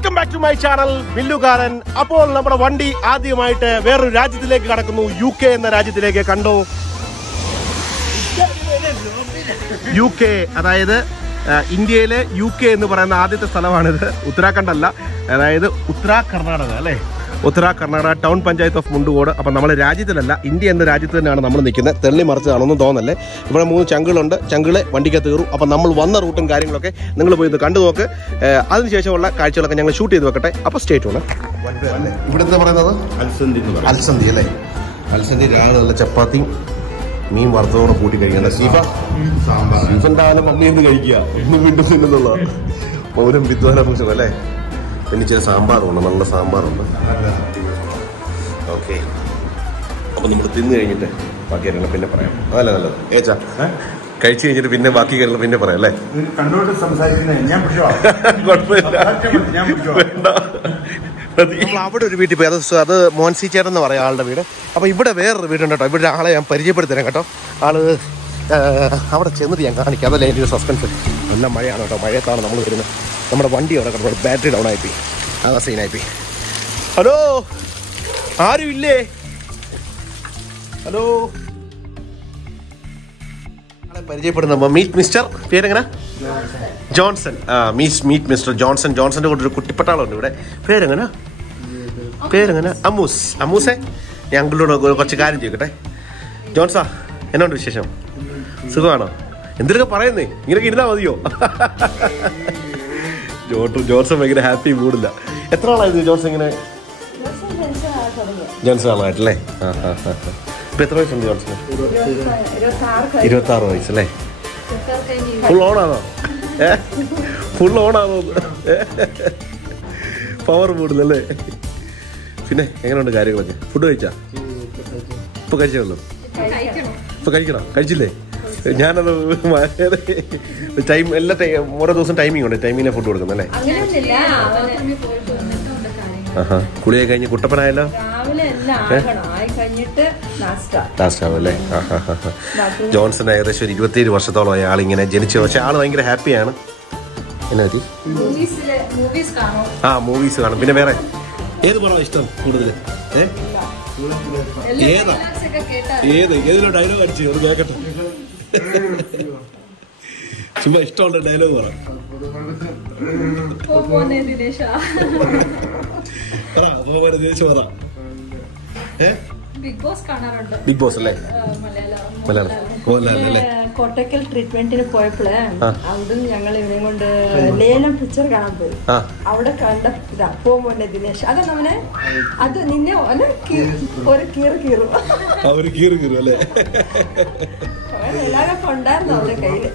Welcome back to my channel മില്ലുകാരൻ. അപ്പോൾ നമ്മുടെ വണ്ടി ആദ്യമായിട്ട് വേറൊരു രാജ്യത്തിലേക്ക് കടക്കുന്നു. UK എന്ന രാജ്യത്തിലേക്ക്. കണ്ടോ, UK, അതായത് ഇന്ത്യയിലെ UK എന്ന് പറയുന്ന ആദ്യത്തെ സ്ഥലമാണിത്. ഉത്തരാഖണ്ഡ് അല്ല, അതായത് കർണാടക അല്ലേ, കർണാടക ടൗൺ പഞ്ചായത്ത് ഓഫ് മുണ്ടുകോട്. അപ്പം നമ്മൾ രാജ്യത്തിലല്ല, ഇന്ത്യ എന്ന രാജ്യത്ത് തന്നെയാണ് നമ്മൾ നിൽക്കുന്നത്. തെള്ളി മറിച്ചതാണൊന്നും തോന്നല്ലേ. ഇവിടെ 3 ചങ്കുകളുണ്ട്. ചങ്കുകളെ വണ്ടിക്ക് കയറും. അപ്പം നമ്മൾ വന്ന റൂട്ടും കാര്യങ്ങളൊക്കെ നിങ്ങൾ പോയി കണ്ടു നോക്ക്. അതിനുശേഷമുള്ള കാഴ്ചകളൊക്കെ ഞങ്ങൾ ഷൂട്ട് ചെയ്ത് വെക്കട്ടെ. അപ്പോൾ സ്റ്റേറ്റ് ആണ് ഇവിടെ എന്താ പറയുന്നത്, അൽസന്ധി അല്ലേ. അൽസന്ധി രാവിലെ നല്ല ചപ്പാത്തി മീൻ വറുത്തതോടെ കൂട്ടി കഴിക്കണ്ട. സ്റ്റീഫന്റെ ആലും മമ്മി എന്ത് കഴിക്കുക, ഇന്ന് വീണ്ടും തിന്നുന്നുള്ള പൗരം വിദ്വാന ഫംഗ്ഷൻ അല്ലേ. പിന്നെ ചില സാമ്പാറുണ്ട്, നല്ല സാമ്പാറുണ്ട്. ഓക്കെ, അപ്പൊ നമ്മൾ തിന്നു കഴിഞ്ഞിട്ട് ബാക്കി കാര്യങ്ങൾ പിന്നെ പറയാം. അതല്ലേ നല്ലത്. ഏച്ചാ കഴിച്ചു കഴിഞ്ഞിട്ട് പിന്നെ ബാക്കി കാര്യങ്ങൾ പിന്നെ പറയാം അല്ലേ. അവിടെ ഒരു വീട്ടിൽ പോയി. അത് മോൻസി ചേട്ടൻ എന്ന് പറയാം ആളുടെ വീട്. അപ്പോൾ ഇവിടെ വേറൊരു വീടുണ്ട് കേട്ടോ. ഇവിടെ ആളെ ഞാൻ പരിചയപ്പെടുത്തി തരാം കേട്ടോ. ആള് അവിടെ ചെന്നിട്ട് ഞാൻ കാണിക്കാം. അതല്ലേ എൻ്റെ ഒരു സസ്പെൻസ്. നല്ല മഴയാണ് കേട്ടോ. മഴയത്താണ് നമ്മൾ വരുന്നത്. നമ്മുടെ വണ്ടി അവിടെ കിടന്നു, ബാറ്ററി ഡൗൺ ആയിപ്പോയി. അതാ സീനായിപ്പോയി. ഹലോ, ആരും ഇല്ലേ? ഹലോ, ആളെ പരിചയപ്പെടുന്ന മീറ്റ് മിസ്റ്റർ, പേരെങ്ങനെ? ജോൺസൺ. Meet mister Johnson. ജോൺസന്റെ കൂടെ ഒരു കുട്ടിപ്പട്ടാളുണ്ട് ഇവിടെ. പേരെങ്ങനെ? അമ്മൂസേ. ഞാൻ അങ്കിളോട് കുറച്ച് കാര്യം ചെയ്യട്ടെ. ജോൺസാ, എന്നോണ്ട് വിശേഷം? സുഖമാണോ? എന്തിനൊക്കെ പറയുന്നേ, ഇങ്ങനെയൊക്കെ ഇരുന്നാ മതിയോ? ജോൺസൺ ഭയങ്കര ഹാപ്പി മൂഡില്ല. എത്ര ആളായിരുന്നു ജോൺസൺ ഇങ്ങനെ? ജോൺസൺ ആളായിട്ടല്ലേ. ഇപ്പൊ എത്ര വയസ്സുണ്ട് ജോൺസൺ? 26 വയസ്സല്ലേ. ഫുൾ ഓണാണോ? ഫുൾ ഓണാണോ? പവർ മൂഡിലല്ലേ. പിന്നെ എങ്ങനെയുണ്ട് കാര്യങ്ങളൊക്കെ? ഫുഡ് കഴിച്ചാ? ഇപ്പൊ കഴിച്ചല്ലോ. ഇപ്പൊ കഴിക്കണം. കഴിച്ചില്ലേ? ഞാനത് ടൈം എല്ലാ ഓരോ ദിവസം ടൈമിംഗ് ഉണ്ട്. ടൈമിങ്ങിനെ ഫുഡ് കൊടുക്കുന്നല്ലേ. കുളിയൊക്കെ കഴിഞ്ഞ് കുട്ടപ്പനായല്ലോ. ലാസ്റ്റ് ആവും അല്ലേ. ജോൺസൺ ഏകദേശം ഒരു 27 വർഷത്തോളം ആളിങ്ങനെ ജനിച്ചു. പക്ഷെ ആള് ഭയങ്കര ഹാപ്പിയാണ്. എന്നാ പറ്റി? മൂവീസ് കാണും. പിന്നെ വേറെ ഏത് പടമാണ് ഇഷ്ടം കൂടുതൽ? ഏതിലോ ഡയലോഗ് അടിച്ചു ഒന്ന് കേക്കട്ടെ. ചുമ്മാ ഇഷ്ടമുള്ള ഡയലോഗ് പറ. ബിഗ് ബോസ് അല്ലേ? മലയാളം കോട്ടക്കൽ ട്രീറ്റ്മെന്റിന് പോയപ്പോഴേ അവിടുന്ന് ഞങ്ങൾ ഇവരെയും കൊണ്ട് ലേലം പിക്ചർ കാണാൻ പോയി. അവിടെ കണ്ട ഇതാ പോ മോനെ ദിനേശ്. അത് നമ്മനെ അത് നിന്നെ ഒരു കീറും അല്ലേ. എല്ലാവരും ഉണ്ടായിരുന്നു അവരുടെ കയ്യില്.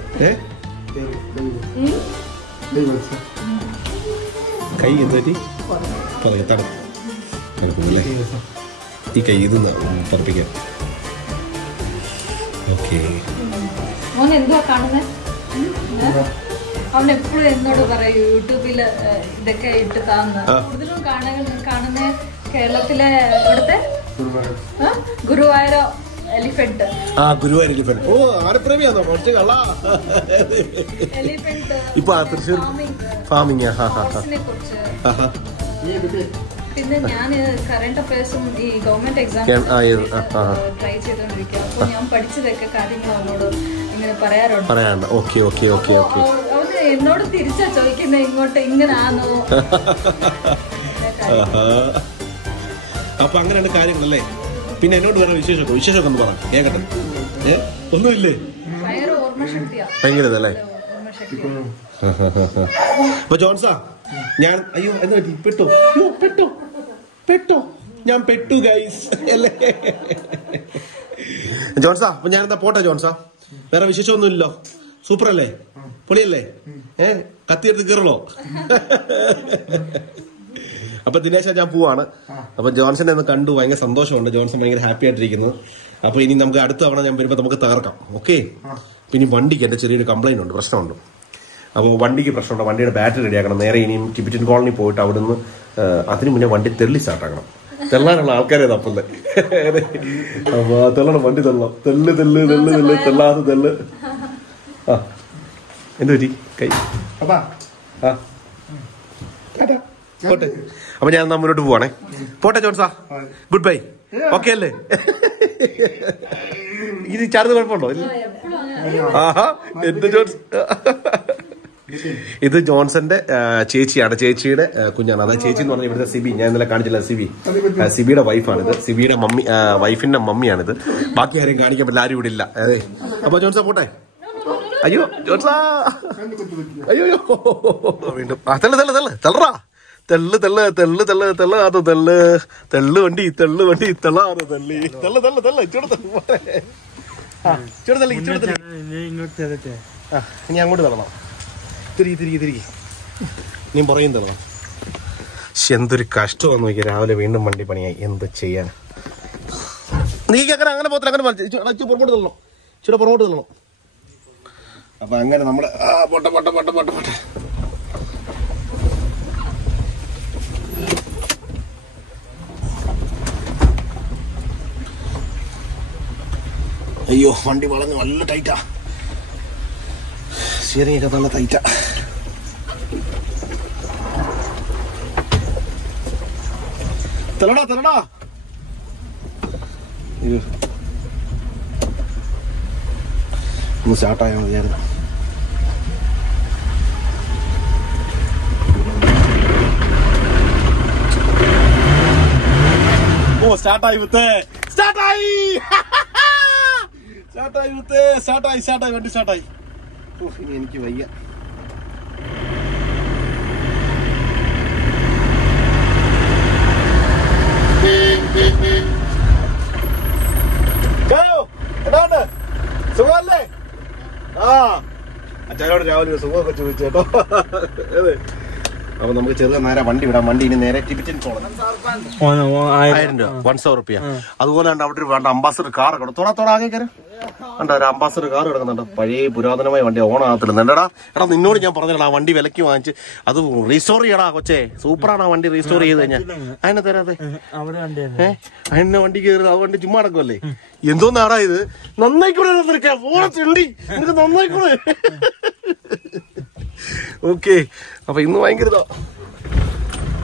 കൈ എന്തി ഈ കൈ ഇത് തറപ്പിക്കാൻ. ഓക്കെ, മോൻ എന്തുവാ കാണുന്നത്? അവൻ എപ്പോഴും എന്നോട് പറയും യൂട്യൂബില് ഇതൊക്കെ ഇട്ട് താന്ന്. കൂടുതലും കാണുന്ന കേരളത്തിലെ ഇവിടുത്തെ ഗുരുവായൂരോ എലിഫന്റ്. ഗുരുവായൂർ എലിഫന്റ്. ഓ, ആനപ്രേമിയാണോ? എലിഫന്റ് ഇപ്പൊ തൃശ്ശൂർ ഫാമിംഗ്. പിന്നെ ഞാൻ കറണ്ട് അഫയേഴ്സും ഈ ഗവൺമെന്റ് എക്സാം ട്രൈ ചെയ്തോണ്ടിരിക്കുക. അപ്പൊ ഞാൻ പഠിച്ചതൊക്കെ കാര്യങ്ങൾ അവനോട് ഇങ്ങനെ പറയാറുണ്ട്. അവന് എന്നോട് തിരിച്ചാ ചോദിക്കുന്നത്, ഇങ്ങോട്ട് ഇങ്ങനാണോ? അപ്പൊ അങ്ങനെയാണ് കാര്യങ്ങളല്ലേ. പിന്നെ എന്നോട് വേറെ വിശേഷമൊക്കെ ഒന്ന് പറ കേക്കട്ടെ. ഒന്നുമില്ലേ? ഭയങ്കര ഇതല്ലേ. അപ്പൊ ജോൺസാ, ഞാൻ അയ്യോ എന്ന് പറ്റി? ഞാൻ പെട്ടു ഗൈസ് അല്ലേ. ജോൺസാ, അപ്പൊ ഞാനെന്താ പോട്ടെ ജോൺസാ. വേറെ വിശേഷമൊന്നും ഇല്ലല്ലോ. സൂപ്പർ അല്ലേ? പൊളിയല്ലേ? കത്തിയെടുത്ത് കയറുള്ളോ? അപ്പൊ ദിനേശ ഞാൻ പോവാണ്. അപ്പൊ ജോൺസനെ ഒന്ന് കണ്ടു, ഭയങ്കര സന്തോഷമുണ്ട്. ജോൺസൺ ഭയങ്കര ഹാപ്പി ആയിട്ടിരിക്കുന്നത്. അപ്പൊ ഇനി നമുക്ക് അടുത്ത തവണ ഞാൻ വരുമ്പോ നമുക്ക് തകർക്കാം. ഓക്കെ. പിന്നെ വണ്ടിക്ക് എന്റെ ചെറിയൊരു കംപ്ലൈന്റ് ഉണ്ട്, പ്രശ്നമുണ്ട്. അപ്പോൾ വണ്ടിക്ക് പ്രശ്നമുണ്ട്. വണ്ടിയുടെ ബാറ്ററി റെഡിയാക്കണം. നേരെ ഇനിയും ടിബറ്റൻ കോളനി പോയിട്ട് അവിടുന്ന് അതിന് മുന്നേ വണ്ടി തെള്ളി സ്റ്റാർട്ടാക്കണം. തെള്ളാനുള്ള ആൾക്കാരെ തപ്പല്ലേ. അപ്പൊ തെള്ളണം, വണ്ടി തെള്ളണം. തെള്ളാതെ തെള്ള്. എന്ത് പറ്റി കൈ? പോട്ടെ. അപ്പൊ ഞാൻ എന്നാ മുന്നോട്ട് പോവാണേ. പോട്ടെ ജോൺസാ, ഗുഡ് ബൈ. ഓക്കെ അല്ലേ? ഇത് ചാർജ് കുഴപ്പമുണ്ടോ? ആഹാ, എന്ത് ജോൺസ്. ഇത് ജോൺസന്റെ ചേച്ചിയാണ്, ചേച്ചിയുടെ കുഞ്ഞാണ്. അതായത് ചേച്ചി എന്ന് പറഞ്ഞാൽ ഇവിടുത്തെ സിബി, ഞാൻ ഇന്നലെ കാണിച്ചില്ല, സിബിയുടെ വൈഫാണിത്. സിബിയുടെ മമ്മി, വൈഫിന്റെ മമ്മിയാണിത്. ബാക്കി ആരെയും കാണിക്കാൻ പറ്റില്ല, ആരും ഇവിടെ ഇല്ല. അതെ. അപ്പൊ ജോൺസാ പോട്ടെ. അയ്യോ ജോൺസാ, അയ്യോ വീണ്ടും തെള്ളു തെള്ളു തെള്ളു തെള്ളറാ, തെള്ളു തെള്ളു തെള്ളു തെള്ളു തെള്ളു അത് തെള്ളു തെള്ളു വണ്ടി തെള്ളു വണ്ടി തെള്ളാറ് തെള്ളി തെള്ളു തെള്ളു തെള്ളു ഇച്ചോടെ തെള്ളു പോട്ടെ. ഇച്ചോടെ തെള്ളി ഇച്ചോടെ തെള്ളി. ഇനി അങ്ങോട്ട് തള്ളണം. തിരികെ തിരികെ തിരികെ നീ പറയും തള്ളണം. എന്തൊരു കഷ്ടമാണെന്ന് നോക്കിയാൽ. രാവിലെ വീണ്ടും വണ്ടി പണിയായി. എന്ത് ചെയ്യാൻ? നീ അങ്ങനെ പോകത്തില്ല, അങ്ങനെ പുറകോട്ട് തള്ളണം, ഇച്ചിരി പുറകോട്ട് തള്ളണം. അപ്പൊ അങ്ങനെ നമ്മള് പോട്ടെ പോട്ടെ പോട്ടെ പോട്ടെ പോട്ടെ. അയ്യോ വണ്ടി വളഞ്ഞ് നല്ല ടൈറ്റാ, സ്റ്റിയറിംഗ് ഒക്കെ നല്ല ടൈറ്റാ. തലടാ തലടാ. ഒന്ന് സ്റ്റാർട്ടായാൽ മതിയായിരുന്നു. ഓ സ്റ്റാർട്ടായി വിത്തേ, സ്റ്റാർട്ടായി സ്റ്റാർട്ടായി വിത്തേ, സ്റ്റാർട്ടായി സ്റ്റാർട്ടായി വണ്ടി സ്റ്റാർട്ടായി. ഇനി എനിക്ക് വയ്യ. എന്താണ്ട് സുഖമല്ലേ? അച്ഛനോട് രാവിലെ സുഖമൊക്കെ ചോദിച്ചു കേട്ടോ. അതെ. അപ്പൊ നമുക്ക് ചെറുതാ നേരെ വണ്ടി വിടാം. വണ്ടി ഇനി നേരെ ടിബറ്റൻ പോകണം. 1000 രൂപ, 100 റുപ്യ. അതുപോലെ ഉണ്ട് അവിടെ വേണ്ട അംബാസഡർ കാർ കിടക്കും. ആകെ കയറും കണ്ടോ, ഒരു അംബാസഡർ കാർ കിടക്കുന്നുണ്ട്. പഴയ പുരാതനമായ വണ്ടി ഓണാകത്തില്ല. എടാ നിന്നോട് ഞാൻ പറഞ്ഞടാ, വണ്ടി വിലക്ക് വാങ്ങിച്ച് അത് റീസ്റ്റോർ ചെയ്യടാ കൊച്ചേ. സൂപ്പറാണ് ആ വണ്ടി റീസ്റ്റോർ ചെയ്ത് കഴിഞ്ഞാൽ. അതിനെ തരാതെ അതിന്റെ വണ്ടി കയറി ആ വണ്ടി ചുമ്മാ അടക്കുമല്ലേ. എന്തോന്നാടാ ഇത്? നന്നായിക്കൂടെ ഓണച്ചുണ്ടി, നിനക്ക് നന്നായിക്കൂടെ. ഓക്കെ. അപ്പൊ ഇന്ന് ഭയങ്കര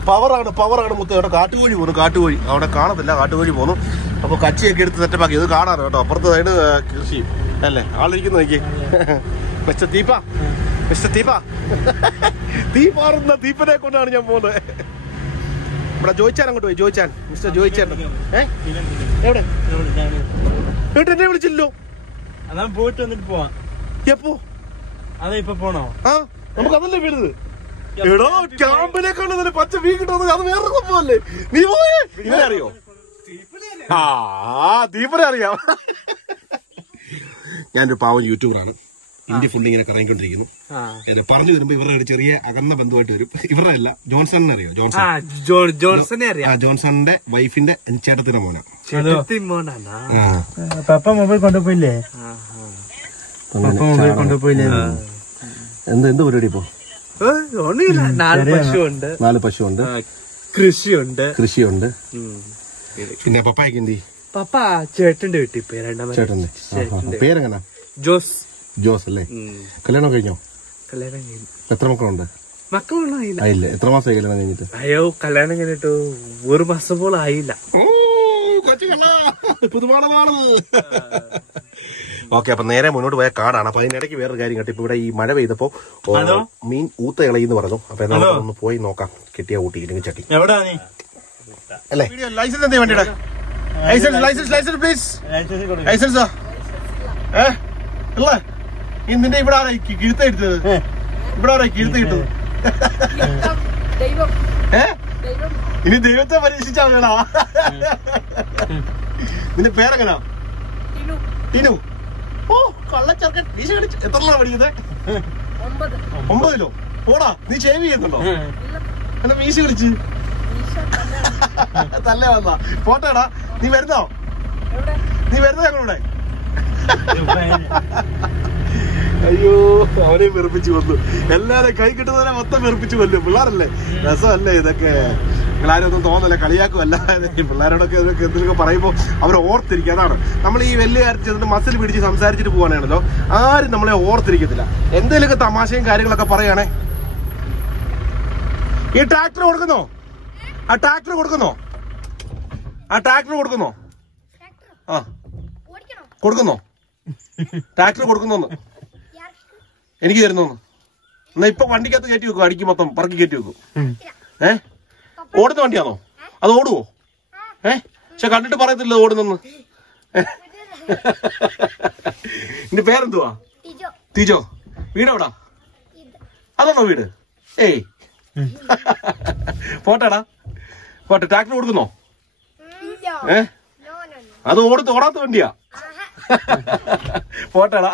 പവറാണ് മുത്ത്. അവിടെ കാട്ടുകോഴി പോന്നു, കാട്ടുകോഴി അവിടെ കാണത്തില്ല, കാട്ടുകോഴി പോന്നു. അപ്പൊ കച്ചിയൊക്കെ എടുത്ത് സെറ്റപ്പാക്കി. ഇത് കാണാറോ കേട്ടോ, അപ്പുറത്ത് സൈഡ് കൃഷി അല്ലേ, ആളിരിക്കുന്നു നോക്കി. മിസ്റ്റർ ദീപ, മിസ്റ്റർ ദീപ, തീ പാറുന്ന ദീപനെ കൊണ്ടാണ് ഞാൻ പോകുന്നത്. ഇവിടെ ജോയിച്ചാൻ അങ്ങോട്ട് പോയി, ജോയിച്ചാൻ, മിസ്റ്റർ ജോയിച്ചാൻ. എവിടെ എന്നെ വിളിച്ചില്ലോ? അതാ പോയിട്ട് വന്നിട്ട് പോവാം. എപ്പോ? അതാ ഇപ്പൊ പോണോ? ആ നമുക്ക് അതല്ലേ വീടുന്നത്. എടോ ക്യാമ്പിലേക്കാണ് പച്ച വീ കിട്ടുന്നത്. അത് വേറെ സംഭവല്ലേ. നീ പോയേ. ഇവനെ അറിയോ? ദീപനെ അറിയാം. ഞാനൊരു പാവം യൂട്യൂബറാണ്. ഇന്ത്യ ഫുള്ളി ഇങ്ങനെ കറങ്ങിക്കൊണ്ടിരിക്കുന്നു. പറഞ്ഞു വരുമ്പോ ഇവരുടെ ഒരു ചെറിയ അകന്ന ബന്ധുവായിട്ട് വരും. ഇവരുടെ അല്ല, ജോൺസണിനെ അറിയോ? ജോൺസനെ അറിയാം. ജോൺസന്റെ വൈഫിന്റെ ചേട്ടത്തിന്റെ മോനാണ്. പപ്പ മൊബൈൽ കൊണ്ടുപോയില്ലേ? മൊബൈൽ കൊണ്ടുപോയില്ലേ? എന്ത് പരിപാടി ഇപ്പൊ? 4 പശുവുണ്ട്, കൃഷിയുണ്ട്. പിന്നെ പപ്പായ്ക്ക് എന്തി? പപ്പ ചേട്ടന്റെ വീട്ടിൽ പോയി. ചേട്ടന്റെ പേരെങ്ങനെ? ജോസ് അല്ലേ? കല്യാണം കഴിഞ്ഞോ? കല്യാണം കഴിഞ്ഞു. എത്ര മക്കളുണ്ട്? മക്കളൊന്നും ആയില്ല. ആയില്ലേ? എത്ര മാസമായി കല്യാണം കഴിഞ്ഞിട്ട്? അയ്യോ കല്യാണം കഴിഞ്ഞിട്ട് 1 മാസം പോലും ആയില്ല. പുതുമാണമാണ്. ഓക്കെ. അപ്പൊ നേരെ മുന്നോട്ട് പോയ കാടാണ്. അപ്പൊ അതിനിടയ്ക്ക് വേറൊരു കാര്യം കേട്ടോ. ഇപ്പൊ ഇവിടെ ഈ മഴ പെയ്തപ്പോ മീൻ ഊത്ത ഇളയെന്ന് പറഞ്ഞു. അപ്പൊ ഒന്ന് പോയി നോക്കാം. കിട്ടിയ ഊട്ടി ഇല്ലെങ്കിൽ ചട്ടി അല്ലേ? ലൈസൻസ് എന്താ വണ്ടിയുടെ? Licence please. ലൈസൻസാ അല്ലേ? നിന്റെ ഇവിടെ ആരാ കിഴുത്ത എടുത്തത്? ഇവിടെ ആരാ കിഴുത്ത കിട്ടത്? ഇനി ദൈവത്തെ പരീക്ഷിച്ചാ വേണോ? നിന്റെ പേരെങ്ങനാ? ടിനു. ഓ കള്ളച്ചർക്കൻ. വീശ കളിച്ച് എത്രയാണ് പഠിക്കുന്നത്? 9 പോടാ. നീ ഷേവ് ചെയ്യുന്നുണ്ടോ? എന്നെ വീശ കളിച്ച് തല്ലേ വന്നാ പോട്ടേടാ. നീ വരുന്നോ ഞങ്ങളുടെ? അയ്യോ അവനെ വെറുപ്പിച്ചു വന്നു. എല്ലാരും കൈ കിട്ടുന്നവരെ മൊത്തം വെറുപ്പിച്ചു കൊല്ലും. പിള്ളേരല്ലേ, രസമല്ലേ ഇതൊക്കെ. നിങ്ങളാരും ഒന്നും തോന്നല്ലേ, കളിയാക്കുമല്ല. പിള്ളേരോടൊക്കെ എന്തെങ്കിലും പറയുമ്പോ അവർ ഓർത്തിരിക്കും. അതാണ് നമ്മൾ ഈ വലിയ കാര്യത്തിൽ ചെന്നിട്ട് മസിൽ പിടിച്ച് സംസാരിച്ചിട്ട് പോവാനാണല്ലോ, ആരും നമ്മളെ ഓർത്തിരിക്കത്തില്ല. എന്തെങ്കിലുമൊക്കെ തമാശയും കാര്യങ്ങളൊക്കെ പറയുകയാണെ ഈ ട്രാക്ടർ കൊടുക്കുന്നോ? ആ ട്രാക്ടർ കൊടുക്കുന്നോ? ആ ട്രാക്ടർ കൊടുക്കുന്നോ? ആ കൊടുക്കുന്നോ? ട്രാക്ടർ കൊടുക്കുന്നോന്ന് എനിക്ക് തരുന്നോന്ന്? എന്നാ ഇപ്പൊ വണ്ടിക്കകത്ത് കയറ്റി വെക്കും, അടിക്ക് മൊത്തം പറക്കി കയറ്റി വെക്കും. ഓടുന്ന വണ്ടിയാണോ? അത് ഓടുവോ? പക്ഷെ കണ്ടിട്ട് പറയത്തില്ല ഓടുന്നെന്ന്. നിന്റെ പേരെന്തുവാ? തിജോ. വീടെവിടാ? അതാണോ വീട്? ഏയ് പോട്ടെടാ പോട്ടെ. ട്രാക്ടർ കൊടുക്കുന്നോ? അത് ഓടാത്ത വണ്ടിയാ. പോട്ടെടാ.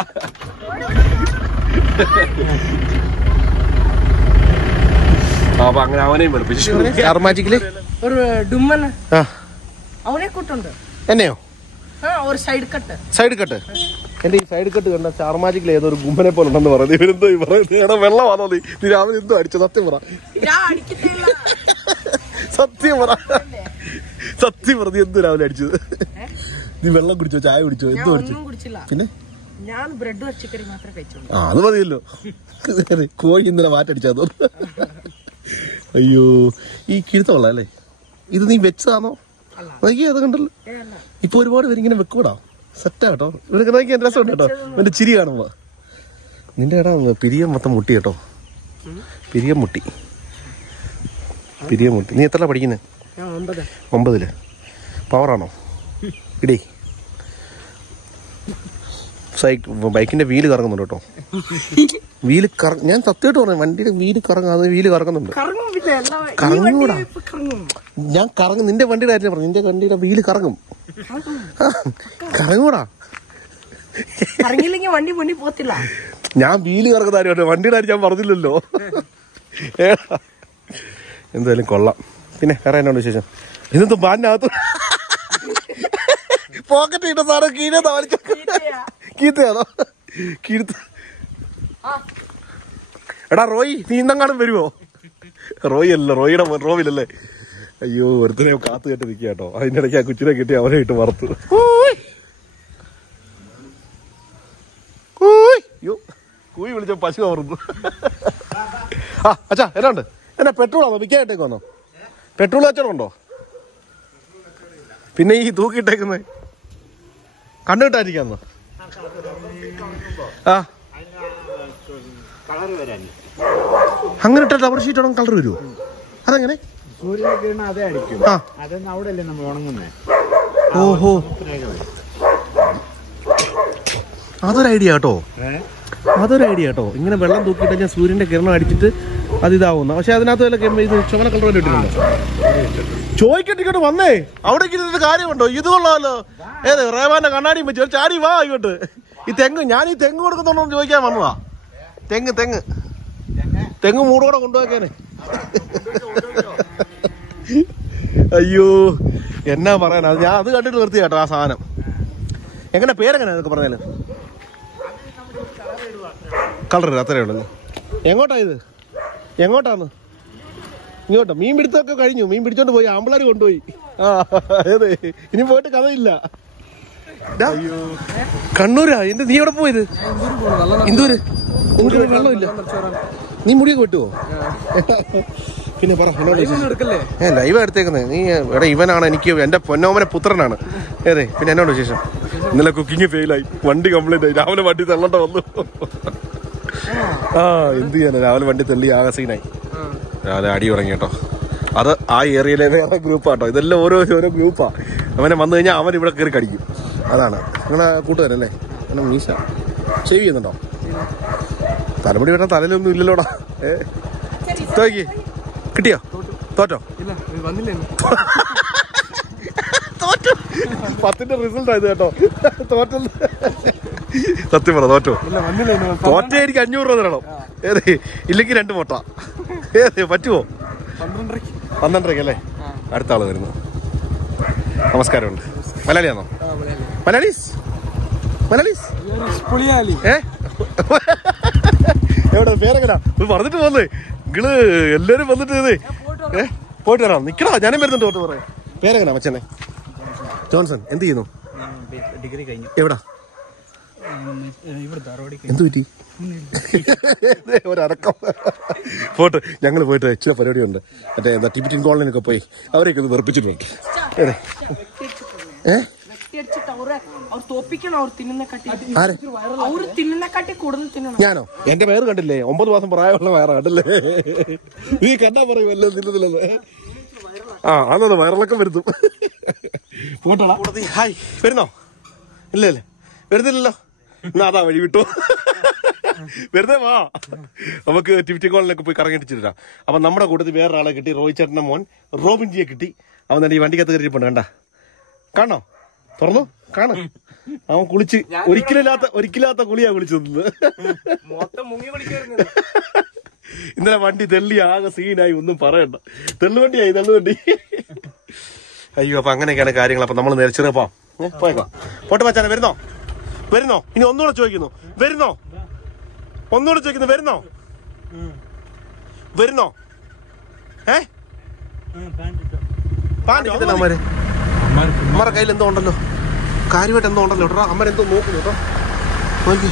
അപ്പൊ അങ്ങനെ അവനെയും പഠിപ്പിച്ചു. മാജിക്കില് ഒരു ഡുമ്മൻ അവനെ കൂട്ടുണ്ട്. എന്നെയോ? ഒരു സൈഡ് കട്ട്. Side cut? എന്റെ ഈ സൈഡ് കട്ട് കണ്ട ചാർമാജിക്കിൽ ഏതോ ഒരു ഗുമ്മനെ പോലെ ഉണ്ടെന്ന് പറഞ്ഞു. ഇവരെന്തോ പറയുന്നത് വെള്ളമാണോ? നീ രാവിലെ എന്തോ അടിച്ചു? സത്യം പറ. സത്യം പറ. സത്യം പറ. നീ എന്തോ രാവിലെ അടിച്ചത്? നീ വെള്ളം കുടിച്ചോ? ചായ കുടിച്ചോ? എന്തോ അടിച്ചു? പിന്നെ ഞാൻ ബ്രെഡ് പച്ചക്കറി മാത്രമേ കഴിച്ചോളൂ. അത് മതിയല്ലോ. കോഴി ഇന്നലെ മാറ്റടിച്ചാന്നോ? അയ്യോ ഈ കിഴുത്ത കൊള്ളാം അല്ലേ? ഇത് നീ വെച്ചതാണോ? നോക്കി അത് കണ്ടല്ലോ. ഇപ്പൊ ഒരുപാട് പേരിങ്ങനെ വെക്കൂടാ. സെറ്റാ കേട്ടോ. ഇവനൊക്കെ നോക്കി എന്റെ രസമുണ്ട് കേട്ടോ. എന്റെ ചിരി കാണുമ്പോ. നിന്റെ എടാ പിരിയം മൊത്തം മുട്ടി കേട്ടോ. പിരിയം മുട്ടി. നീ എത്ര പഠിക്കുന്നത്? 9. പവറാണോ? ഇടേ ബൈക്കിന്റെ വീല് കറങ്ങുന്നുണ്ട് കേട്ടോ. വീല് ഞാൻ സത്യമായിട്ട് പറഞ്ഞു, വണ്ടിയുടെ വീല് കറങ്ങാതെ വീല് കറങ്ങുന്നുണ്ട്. കറങ്ങൂടാ. ഞാൻ കറങ്ങും. നിന്റെ വണ്ടിയുടെ കാര്യം പറഞ്ഞു. നിന്റെ വണ്ടിയുടെ വീല് കറങ്ങും. കറങ്ങൂടാ. വണ്ടി മുന്നിൽ പോത്തില്ല. ഞാൻ വീല് കറങ്ങുന്ന കാര്യമാണ്, വണ്ടിയുടെ കാര്യം ഞാൻ പറഞ്ഞില്ലല്ലോ. എന്തായാലും കൊള്ളാം. പിന്നെ വേറെ എന്നോട് വിശേഷം? ഇതെന്തോ ബാൻഡിനകത്ത് പോക്കറ്റ് ഇട്ട സാധനം കീഴേ താളിച്ചോ? കീത്തയാണോ? കീഴ്ത്ത. എടാ റോയി, നീ ഇന്നെങ്ങാനും വരുവോ? റോയി അല്ല, റോയിയുടെ റോവിലല്ലേ? അയ്യോ ഒരുത്തനെ കാത്തു കേട്ട് നിൽക്കുക കേട്ടോ. അതിന്റെ ഇടയ്ക്ക് ആ കുച്ചിനെ കിട്ടി അവനെ ഇട്ട് വറുത്തു. അയ്യോ കൂയി വിളിച്ച പശു അമർന്നു. ആ അച്ഛാ എന്നാ ഉണ്ട്? എന്നാ പെട്രോളാണോ? വിൽക്കാനായിട്ടേക്ക് വന്നോ? പെട്രോൾ കച്ചവടമുണ്ടോ? പിന്നെ ഈ തൂക്കിയിട്ടേക്കുന്നത് കണ്ടുകിട്ടായിരിക്കാന്നോ? ആ അങ്ങനെ ഇട്ട റബ്ബർ ഷീറ്റ് ഉടൻ കളർ വരുമോ? അതെങ്ങനെ? ഓഹോ അതൊരു ഐഡിയ കേട്ടോ. ഇങ്ങനെ വെള്ളം തൂക്കിയിട്ട് ഞാൻ സൂര്യന്റെ കിരണം അടിച്ചിട്ട് അത് ഇതാവുന്നു. പക്ഷെ അതിനകത്ത് വല്ല ഇത് ചുവന കളർ വല്ല ഇട്ടിട്ടുണ്ടോ? ചോദിക്കട്ടിങ്ങോട്ട് വന്നേ. അവിടേക്ക് ഇരുന്നിട്ട് കാര്യമുണ്ടോ? ഇത് കൊള്ളാമല്ലോ. ഏത് റേവാന്റെ കണ്ണാടിയും വെച്ച് ഒരു ചാടി വാ ഇങ്ങോട്ട്. ഈ തെങ്ങ് ഞാൻ ഈ തെങ്ങ് കൊടുക്കുന്നുണ്ടോ എന്ന് ചോദിക്കാൻ വന്നതാ. തെങ്ങ് മൂടോടെ കൊണ്ടുപോക്കാനെ. അയ്യോ എന്നാ പറയാനാ. ഞാൻ അത് കണ്ടിട്ട് നിർത്തി കേട്ടോ ആ സാധനം. എങ്ങനെ പേരെങ്ങനെ എന്നൊക്കെ പറഞ്ഞാല്? കളർ അത്രേ ഉള്ളൂ. എങ്ങോട്ടാ ഇത്? എങ്ങോട്ടാന്ന്? ഇങ്ങോട്ടോ? മീൻ പിടുത്തൊക്കെ കഴിഞ്ഞു. മീൻ പിടിച്ചോണ്ട് പോയി. ആമ്പിളാര് കൊണ്ടുപോയി. ആ അതെ, ഇനി പോയിട്ട് കഥയില്ല. കണ്ണൂരാ? എന്റെ നീ എവിടെ പോയത്? എന്തൂര്? വെള്ളമില്ല. നീ മുടിയൊക്കെ വെട്ടുവോ? പിന്നെ പറ. ലൈവ് എടുത്തേക്കുന്നത് നീ? എടാ ഇവനാണ് എനിക്ക് എന്റെ പൊന്നോമന പുത്രനാണ്. ഏതെ പിന്നെ എന്നോട് വിശേഷം? ഇന്നലെ കുക്കിംഗ് ഫെയിലായി, വണ്ടി കംപ്ലൈന്റ് ആയി. രാവിലെ വണ്ടി തള്ളണ്ട വന്നു. ആ എന്ത് ചെയ്യാനാ, രാവിലെ വണ്ടി തള്ളി ആകെ സീനായി. രാവിലെ അടി തുടങ്ങി കേട്ടോ. അത് ആ ഏരിയയിലെ വേറെ ഗ്രൂപ്പാട്ടോ. ഇതെല്ലാം ഓരോ ഗ്രൂപ്പാ. അവനെ വന്നു കഴിഞ്ഞാൽ അവൻ ഇവിടെ കയറി കടിക്കും. അതാണ് നിങ്ങളെ കൂട്ടുകാരല്ലേ? അങ്ങനെ മീശ ഷേവ് ചെയ്യുന്നുണ്ടോ? തലമുടി വെട്ടാൻ തലയിലൊന്നും ഇല്ലല്ലോടാ. തോക്കി കിട്ടിയോ? തോറ്റോ? തോറ്റോ? 10ന്റെ റിസൾട്ട് ആയത് കേട്ടോ. തോറ്റ സത്യം പറ. തോറ്റോ? തോറ്റ എനിക്ക് 500 രൂപ തരണം. ഏതേ ഇല്ലെങ്കിൽ 2 മുട്ട. ഏതേ പറ്റുമോ? 12:30 അല്ലേ? അടുത്ത ആള് വരുന്നു. നമസ്കാരമുണ്ട്. മലയാളിയാണോ? മലയാളീസ് എവിടെ പേരെങ്ങനാ പറഞ്ഞിട്ട് പോന്നേ? നിങ്ങള് എല്ലാരും വന്നിട്ട് പോയിട്ട് വരാം. നിക്കടാ, ഞാനും വരുന്നുണ്ട്. തോട്ട് പറയാം. പേരെങ്ങനാ? മച്ചനെ ജോൺസൺ. എന്ത് ചെയ്യുന്നു? ഡിഗ്രി കഴിഞ്ഞു. എവിടാ? എന്ത് പറ്റി ഒരടക്കം പോട്ട് ഞങ്ങൾ പോയിട്ട് ഇച്ചിരി പരിപാടിയുണ്ട് മറ്റേ എന്താ ടിബറ്റൻ കോളനിയൊക്കെ പോയി അവരെയൊക്കെ ഒന്ന് വെറുപ്പിച്ചിട്ടുണ്ട് ഞാനോ എന്റെ വയറ് കണ്ടില്ലേ 9 മാസം പ്രായമുള്ള വയറാ കണ്ടില്ലേ നീ കണ്ടാ പറയും എല്ലാം തിന്നുന്നില്ലെന്ന് അതൊന്ന് വയറിളക്കം വരുത്തും പോട്ടോടാ ഹായ് വരുന്നോ ഇല്ലേ വരുന്നില്ലല്ലോ എന്നാ അതാ വഴി വിട്ടു വെറുതെ വാ നമുക്ക് ടിബറ്റൻ കോളനിലൊക്കെ പോയി കറങ്ങിട്ടിച്ചിട്ടാ അപ്പൊ നമ്മുടെ കൂട്ടത്തിൽ വേറൊരാളെ കിട്ടി റോയ് ചേട്ടന്റെ മോൻ റോബിൻജിയെ കിട്ടി അവൻ തന്നെ ഈ വണ്ടിക്കകത്ത് കയറിയിട്ടുണ്ട് കണ്ടാ കാണോ തുറന്നു കാണ അവൻ കുളിച്ച് ഒരിക്കലാത്ത കുളിയാ കുളിച്ചത് ഇന്നലെ വണ്ടി തെള്ളി ആകെ സീനായി ഒന്നും പറയണ്ട തെള്ളുവണ്ടി അയ്യോ അപ്പൊ അങ്ങനെയൊക്കെയാണ് കാര്യങ്ങൾ അപ്പൊ നമ്മൾ നേരെ ചെറുപ്പാ പോയേക്കാം പോട്ടെ മച്ചാനെ വരുന്നോ ഇനി ഒന്നുകൂടെ ചോദിക്കുന്നു വരുന്നോ അമ്മയുടെ കയ്യിൽ എന്തോ ഉണ്ടല്ലോ കാര്യമായിട്ട് എന്തോ ഉണ്ടല്ലോ കേട്ടോ അമ്മരെന്തോ നോക്കുന്നു കേട്ടോ നോക്കി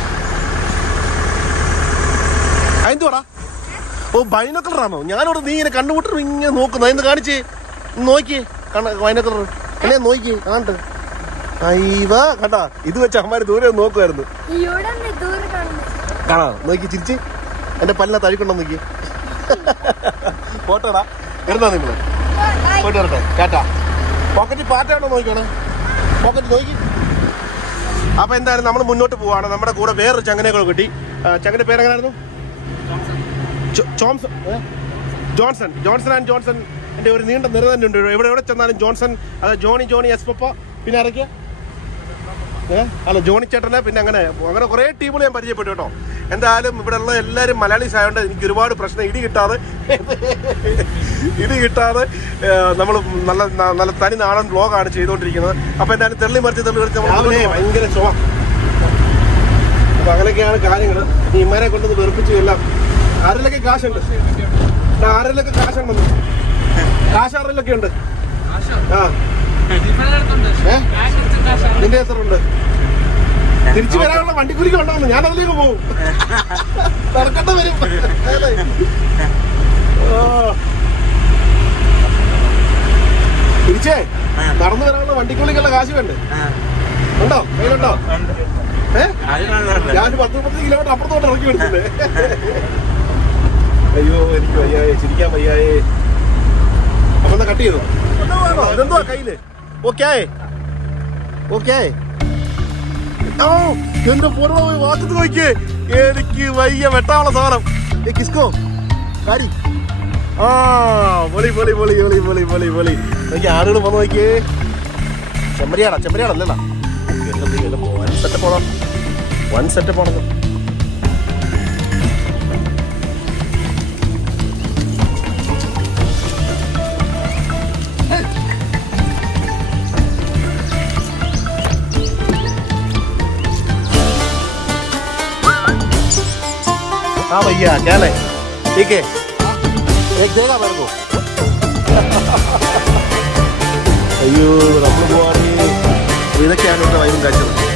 അതെന്തുവാടാ ഓ ബൈനോക്കുലറാണോ ഞാനോട് നീ ഇങ്ങനെ കണ്ടുമുട്ടും ഇങ്ങനെ നോക്കുന്നു അതെന്ന് കാണിച്ചേ നോക്കിയേ ബൈനോക്കുലർ അല്ലേ നോക്കിയേ കാണട്ട് അയ്യവാ കണ്ടാ ഇത് വെച്ച് അമ്മമാര് ദൂരെ നോക്കുമായിരുന്നു കാണാ നോക്കി ചിരിച്ച് എന്റെ പല്ലിനെ തഴിക്കൊണ്ടോ നോക്കി പോട്ടോടാ വരുന്നോ നിങ്ങള് പോയിട്ട് വരട്ടെ കേട്ടാ പോക്കറ്റിൽ പാറ്റാണോ നോക്കിയാണോ പോക്കറ്റ് നോക്കി അപ്പൊ എന്തായാലും നമ്മൾ മുന്നോട്ട് പോവാണ് നമ്മുടെ കൂടെ വേറൊരു ചങ്ങനകൾ കിട്ടി ചങ്ങന്റെ പേരെങ്ങനായിരുന്നു ജോൺസൺ ആൻഡ് ജോൺസൺ എന്റെ ഒരു നീണ്ട നിര തന്നെ ഉണ്ട് എവിടെ ചെന്നാലും ജോൺസൺ അത് ജോണി എസ് പപ്പ പിന്നെ ആരൊക്കെയാ അല്ല ജോണി ചേട്ടനെ പിന്നെ അങ്ങനെ കുറെ ടീമുകൾ ഞാൻ പരിചയപ്പെട്ടു കേട്ടോ എന്തായാലും ഇവിടെ ഉള്ള എല്ലാവരും മലയാളീസ് ആയതുകൊണ്ട് എനിക്ക് ഒരുപാട് പ്രശ്നം ഇടി കിട്ടാതെ നമ്മൾ നല്ല തനി നാടൻ വ്ലോഗാണ് ചെയ്തുകൊണ്ടിരിക്കുന്നത് അപ്പൊ എന്തായാലും തെള്ളി മറിച്ച് ഭയങ്കര ചുവ അപ്പൊ അങ്ങനെയൊക്കെയാണ് കാര്യങ്ങൾ ഈ ഇമ്മരെ കൊണ്ടൊന്ന് വെറുപ്പിച്ചു എല്ലാം ആരിലൊക്കെ കാശുണ്ട് കാശ് ആറിലൊക്കെ ഉണ്ട് നിന്റെ എത്ര ഉണ്ട് തിരിച്ചു വരാനുള്ള വണ്ടിക്കുലിക്ക് ഉണ്ടാവുന്നു ഞാൻ അതിലേക്ക് പോകും നടക്കണ്ട വരും തിരിച്ചേ നടന്നു വരാനുള്ള വണ്ടിക്കുലിക്കുള്ള കാശ് വേണ്ടേ ഉണ്ടോ കയ്യിലുണ്ടോ ഞാൻ 10-30 കിലോമീറ്റർ അപ്പുറത്തോട്ട് ഇറക്കി വിടുന്നുണ്ട് അയ്യോ എനിക്ക് വയ്യായേ ചിരിക്കാൻ വയ്യായേ അപ്പൊ എന്നാ കട്ട് ചെയ്തോ ഇതെന്തുവാ കയ്യില് ഓക്കെ എന്റെ പുറമെ വാക്കത്ത് നോക്കിയേ എനിക്ക് വയ്യ വെട്ടാനുള്ള സാധനം കിസ്കോ കാരി നോക്കി ആളുകൾ വന്ന് നോക്കിയേ ചെമ്മരിയാടല്ലല്ലോ വൺ സെറ്റപ്പ് ആണല്ലോ हाँ भैया क्या ले ठीक है एक देगा मेरे को अयो നമ്മൾ പോവാണ് ഇതൊക്കെയാണ് ഇവിടെ വൈകും കാഴ്ചകൾ